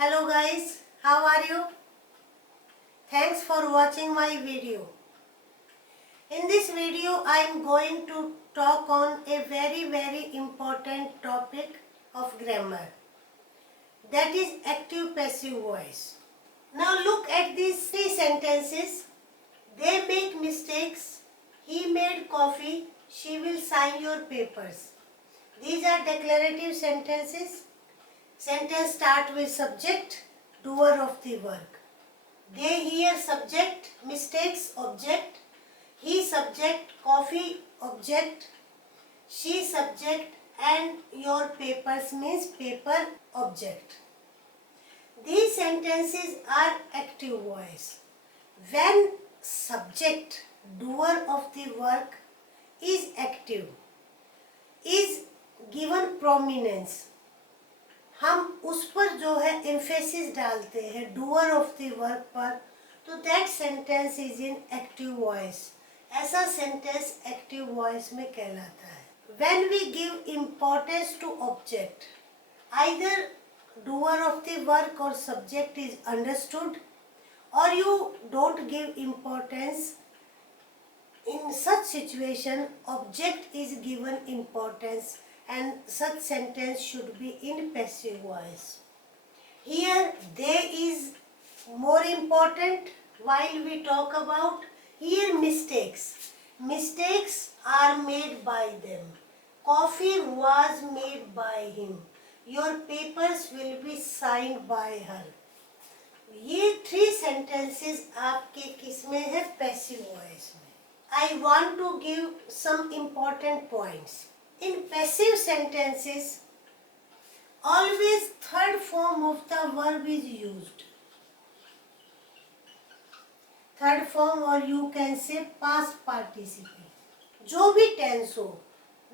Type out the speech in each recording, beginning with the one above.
Hello guys, how are you? Thanks for watching my video. In this video I am going to talk on a very important topic of grammar, that is active passive voice. Now look at these three sentences. They make mistakes. He made coffee. She will sign your papers. These are declarative sentences. Sentence start with subject, doer of the work. They here subject, mistakes object, he subject, coffee object, she subject, and your papers means paper object. These sentences are active voice. When subject, doer of the work is active, is given prominence, हम उस पर जो है emphasis डालते हैं doer of the work पर, तो that sentence is in active voice. ऐसा सेंटेंस एक्टिव वॉइस में कहलाता है. When we give importance to object, either doer of the work और सब्जेक्ट इज अंडरस्टूड, और you don't give importance. In such situation, object is given importance and such sentence should be in passive voice. Here, they is more important while we talk about here mistakes. Mistakes are made by them. Coffee was made by him. Your papers will be signed by her. ये three sentences आपके किस में है? Passive voice में. I want to give some important points. In passive sentences, always third form of the verb is used. Third form, or you can say past participle. जो भी tense हो,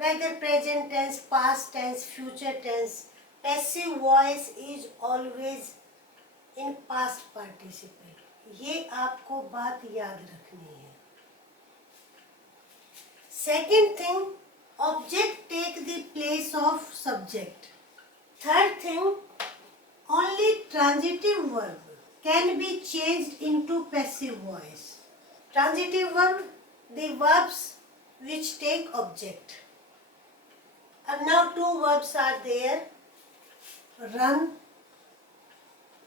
whether present tense, past tense, future tense, passive voice is always in past participle. ये आपको बात याद रखनी है. Second thing, object take the place of subject. Third thing, only transitive verb can be changed into passive voice. Transitive verb, the verbs which take object. And now two verbs are there, run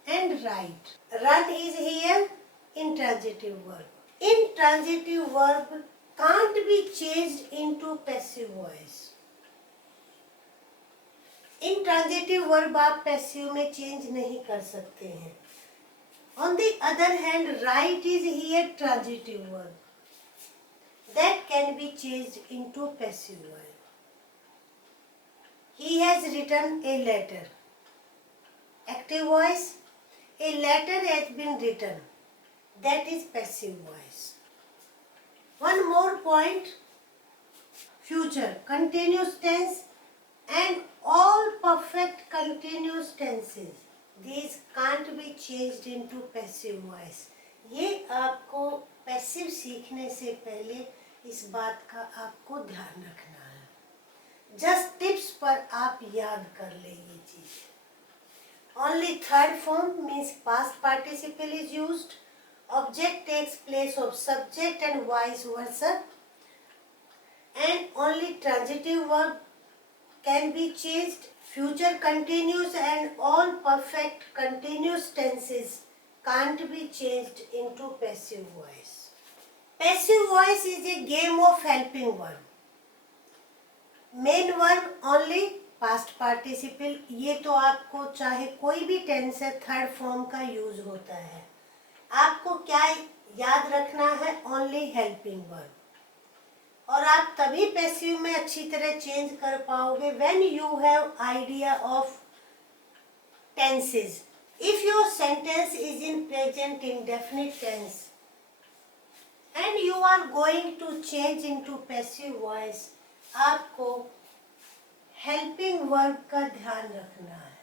and write. Run is here intransitive verb. Intransitive verb can't be changed into passive voice. Intransitive verb आप passive में change नहीं कर सकते हैं. On the other hand, write is here transitive verb that can be changed into passive verb. He has written a letter. Active voice, a letter has been written. That is passive voice. One more point, future continuous tense and all perfect continuous tenses, these can't be changed into passive voice. ये आपको passive सीखने से पहले इस बात का आपको ध्यान रखना है. जस्ट टिप्स पर आप याद कर ले ये चीज. Only third form means past participle is used. Object takes place of subject and vice versa, and only transitive verb can be changed. Future continuous and all perfect continuous tenses can't be changed into passive voice. Passive voice is a game of helping verb. Main verb only past participle. ये तो आपको चाहे कोई भी tense है third form का use होता है. आपको क्या याद रखना है? Only helping verb. और आप तभी पैसिव में अच्छी तरह चेंज कर पाओगे when you have idea of tenses. If your sentence is in present indefinite tense and you are going to change into passive voice, आपको हेल्पिंग वर्ब का ध्यान रखना है.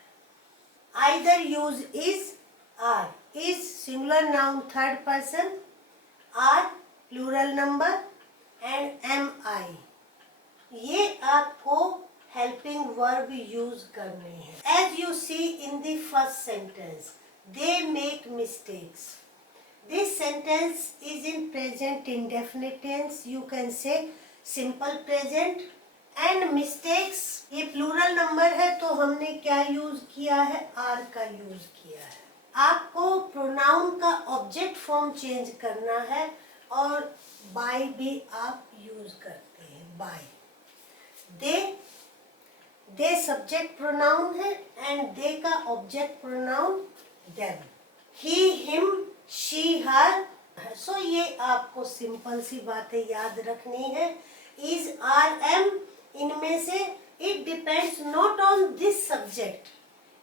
Either use is, are. Is singular noun third person, are plural number and am I. ये आपको helping verb use करने हैं। As you see in the first sentence, they make mistakes. This sentence is in present indefinite tense, you can say simple present. And mistakes, ये plural number है तो हमने क्या use किया है, आर का यूज किया है। आपको प्रोनाउन का ऑब्जेक्ट फॉर्म चेंज करना है और बाय भी आप यूज करते हैं, बाय। दे सब्जेक्ट प्रोनाउन है एंड दे का object pronoun them. He, him, she, her. So ये आपको सिंपल सी बातें याद रखनी है। इज, आर, एम, इनमें से it depends not on this subject.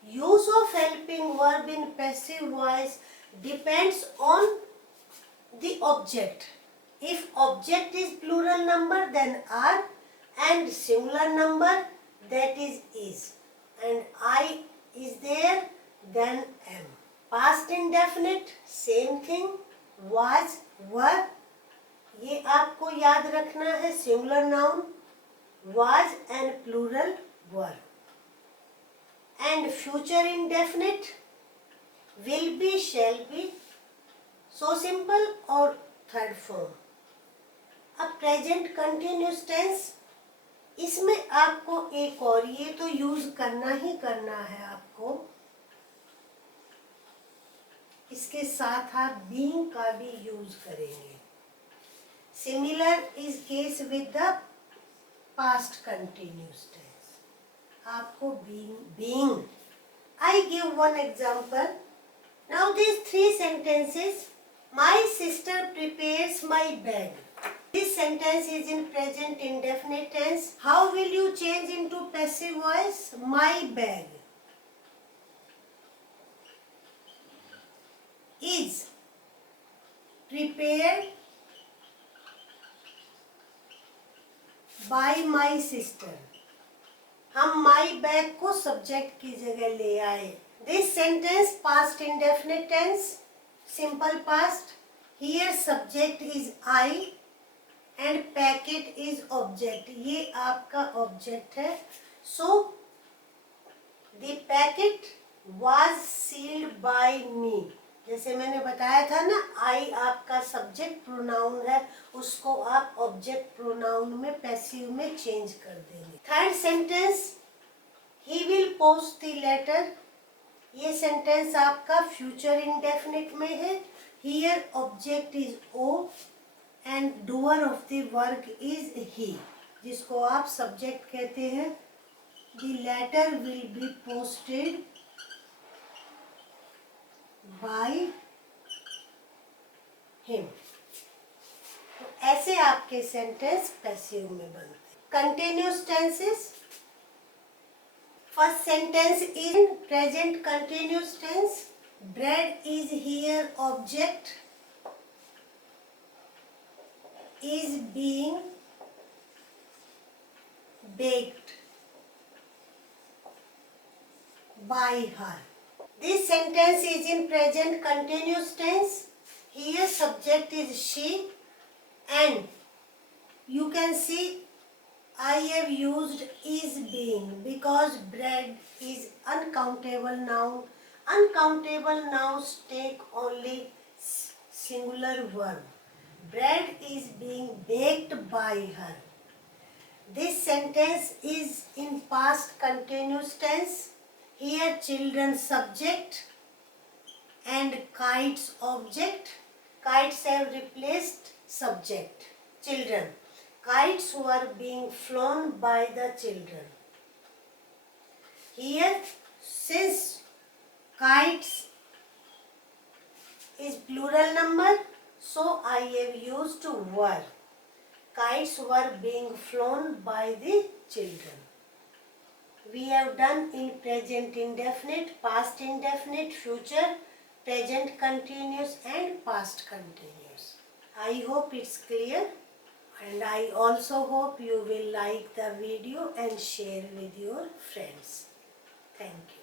Use of helping verb in passive voice depends on the object. If object is plural number, then are, and singular number, that is, and I is there, then am. Past indefinite, same thing, was, were, ये आपको याद रखना है। singular noun was and plural were. And future indefinite, will be, shall be, so simple और third form. अब present continuous tense, इसमें आपको एक और ये तो यूज करना ही करना है आपको, इसके साथ आप बीइंग का भी यूज करेंगे। Similar is case with the past continuous tense, आपको being. I give one example. Now this 3 sentences. My sister prepares my bag. This sentence is in present indefinite tense. How will you change into passive voice? My bag is prepared by my sister. हम my bag को subject की जगह ले आए। This sentence past indefinite tense, simple past. Here subject is I and packet is object. ये आपका object है। So the packet was sealed by me. जैसे मैंने बताया था ना, I आपका subject pronoun है, उसको आप object pronoun में passive में change कर देंगे। Third sentence, he will post the letter. ये सेंटेंस आपका फ्यूचर इंडेफिनिट में है। Here object is O and doer of the work is he, जिसको आप सब्जेक्ट कहते हैं। The letter will be posted by him. तो ऐसे आपके सेंटेंस पैसिव में बनते हैं। Continuous tenses, first sentence is in present continuous tense. Bread is here object is being baked by her. This sentence is in present continuous tense. Here subject is she and you can see I have used is being because bread is uncountable noun. Uncountable nouns take only singular verb. Bread is being baked by her. This sentence is in past continuous tense. Here children subject and kites object. Kites have replaced subject. Children. Kites were being flown by the children. Here, since kites is plural number, so I have used were. Kites were being flown by the children. We have done in present indefinite, past indefinite, future, present continuous and past continuous. I hope it's clear. And I also hope you will like the video and share with your friends. Thank you.